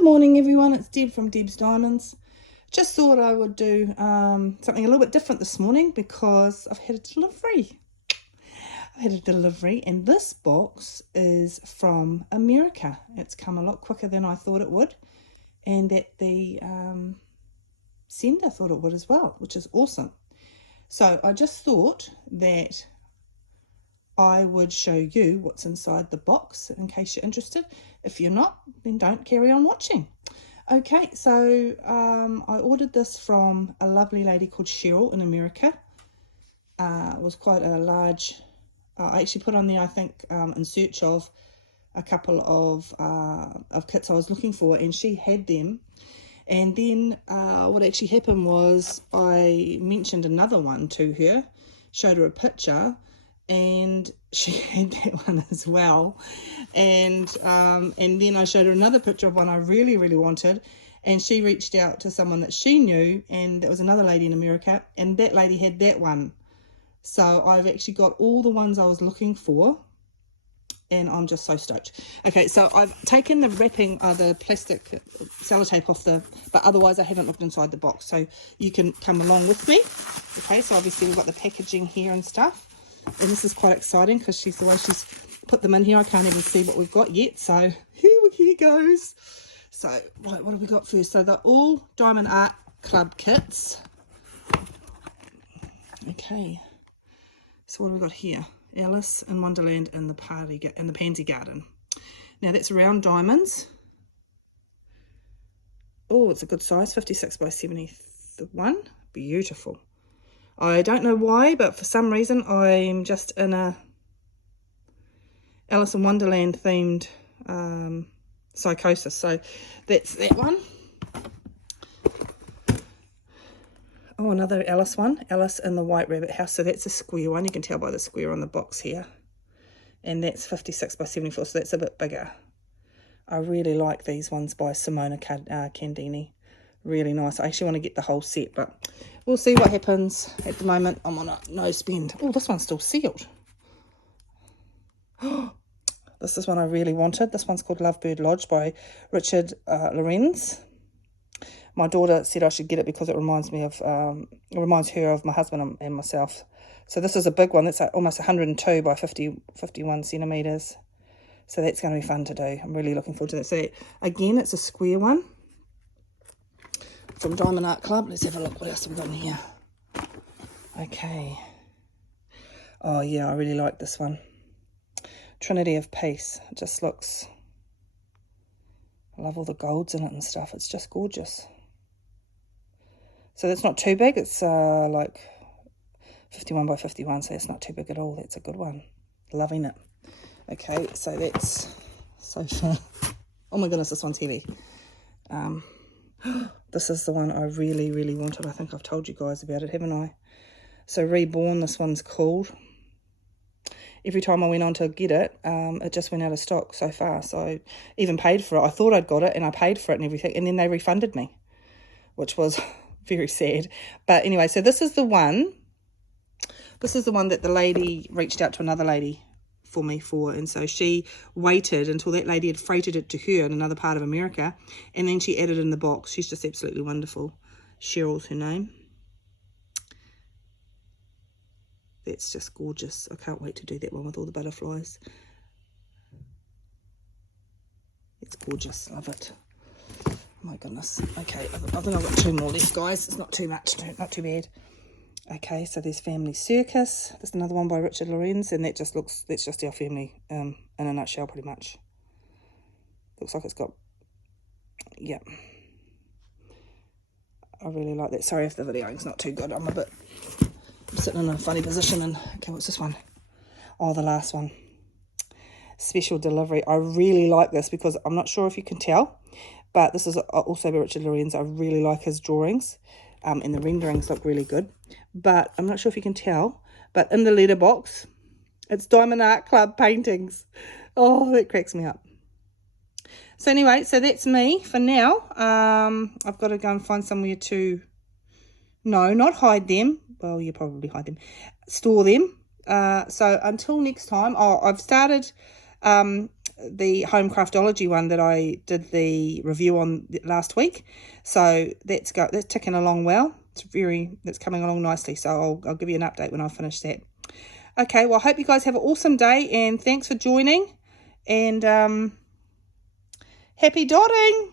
Good morning everyone, it's Deb from Deb's Diamonds. Just thought I would do something a little bit different this morning because I've had a delivery. And this box is from America. It's come a lot quicker than I thought it would, and that the sender thought it would as well, which is awesome. So I just thought that I would show you what's inside the box in case you're interested. If you're not, then don't carry on watching. Okay, so I ordered this from a lovely lady called Cheryl in America. It was quite a large, I actually put on there, I think, in search of a couple of kits I was looking for, and she had them. And then what actually happened was I mentioned another one to her, showed her a picture, and she had that one as well. And then I showed her another picture of one I really wanted, and she reached out to someone that she knew, and that was another lady in America, and that lady had that one. So I've actually got all the ones I was looking for, and I'm just so stoked. Okay, so I've taken the wrapping, the plastic sellotape off but otherwise I haven't looked inside the box, so you can come along with me. Okay, so obviously we've got the packaging here and stuff, and this is quite exciting because the way she's put them in here, I can't even see what we've got yet, so here goes. So right, what have we got first? So they're all Diamond Art Club kits. Okay, so what have we got here? Alice in Wonderland in the Pansy Garden. Now that's round diamonds. Oh, it's a good size, 56 by 71. Beautiful. I don't know why, but for some reason I'm just in a Alice in Wonderland themed psychosis. So that's that one. Oh, another Alice one, Alice in the White Rabbit House. So that's a square one. You can tell by the square on the box here. And that's 56 by 74, so that's a bit bigger. I really like these ones by Simona Candini. Really nice. I actually want to get the whole set, but we'll see what happens. At the moment, I'm on a no spend. Oh, this one's still sealed. This is one I really wanted. This one's called Lovebird Lodge by Richard Lorenz. My daughter said I should get it because it reminds me of, reminds her of my husband and myself. So this is a big one. That's almost 102 by 51 centimeters. So that's going to be fun to do. I'm really looking forward to that. So again, it's a square one from Diamond Art Club. Let's have a look. What else have we got in here? Okay. Oh yeah, I really like this one. Trinity of Peace. It just looks, I love all the golds in it and stuff. It's just gorgeous. So that's not too big. It's like 51 by 51, so it's not too big at all. That's a good one. Loving it. Okay, so that's so fun. Oh my goodness, this one's heavy. This is the one I really wanted. I think I've told you guys about it, haven't I? So Reborn, this one's called. Every time I went on to get it, it just went out of stock so fast. So I even paid for it. I thought I'd got it and I paid for it and everything, and then they refunded me, which was very sad. But anyway, so this is the one. This is the one that the lady reached out to another lady for me for, and so she waited until that lady had freighted it to her in another part of America, and then she added in the box. She's just absolutely wonderful. Cheryl's her name. That's just gorgeous. I can't wait to do that one with all the butterflies. It's gorgeous. Love it. Oh my goodness. Okay, I think I've got two more left, guys. It's not too much, not too bad. Okay, so there's Family Circus. There's another one by Richard Lorenz, and that just looks, that's just our family in a nutshell, pretty much. Looks like it's got, yeah. I really like that. Sorry if the videoing's not too good. I'm sitting in a funny position. And okay, what's this one? Oh, the last one. Special Delivery. I really like this because I'm not sure if you can tell, but this is also by Richard Lorenz. I really like his drawings. And the renderings look really good, but I'm not sure if you can tell, but in the letterbox, it's Diamond Art Club paintings. Oh, that cracks me up. So anyway, so that's me for now. I've got to go and find somewhere to, no, not hide them. Well, you probably hide them. Store them. So until next time, I've started the Home Craftology one that I did the review on last week. So that's ticking along well. It's coming along nicely. So I'll give you an update when I finish that. Okay, well, I hope you guys have an awesome day, and thanks for joining, and happy dotting.